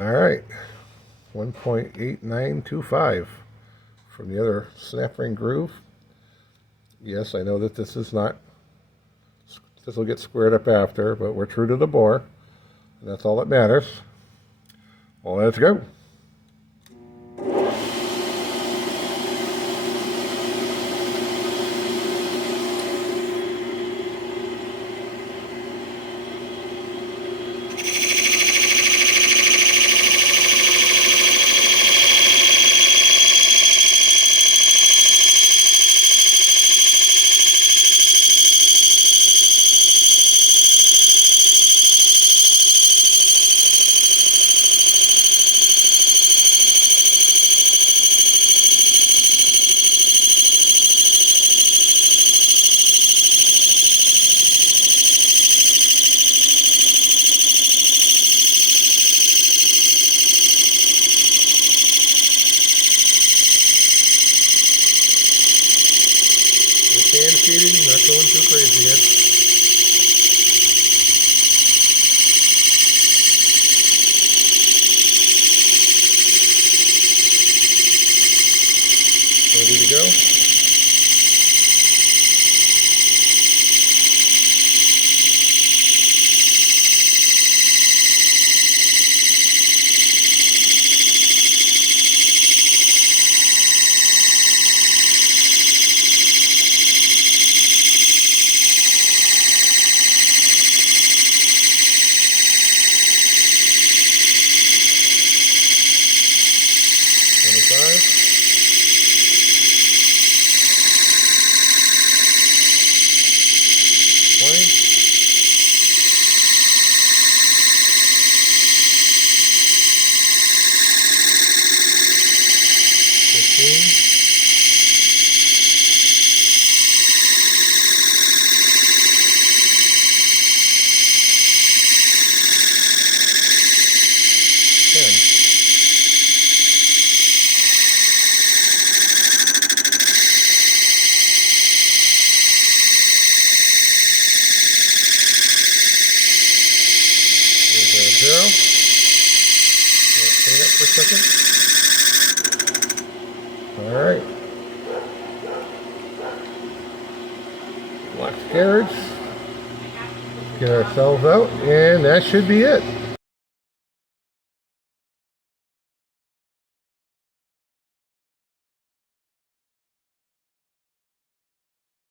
Alright, 1.8925 from the other snap ring groove. Yes, I know that this is not, this will get squared up after, but we're true to the bore, and that's all that matters. Well, let's go. Hand feeding, not going too crazy yet. Ready to go? Zero. Let's clean up for a second. All right. Lock the carriage. Get ourselves out, and that should be it.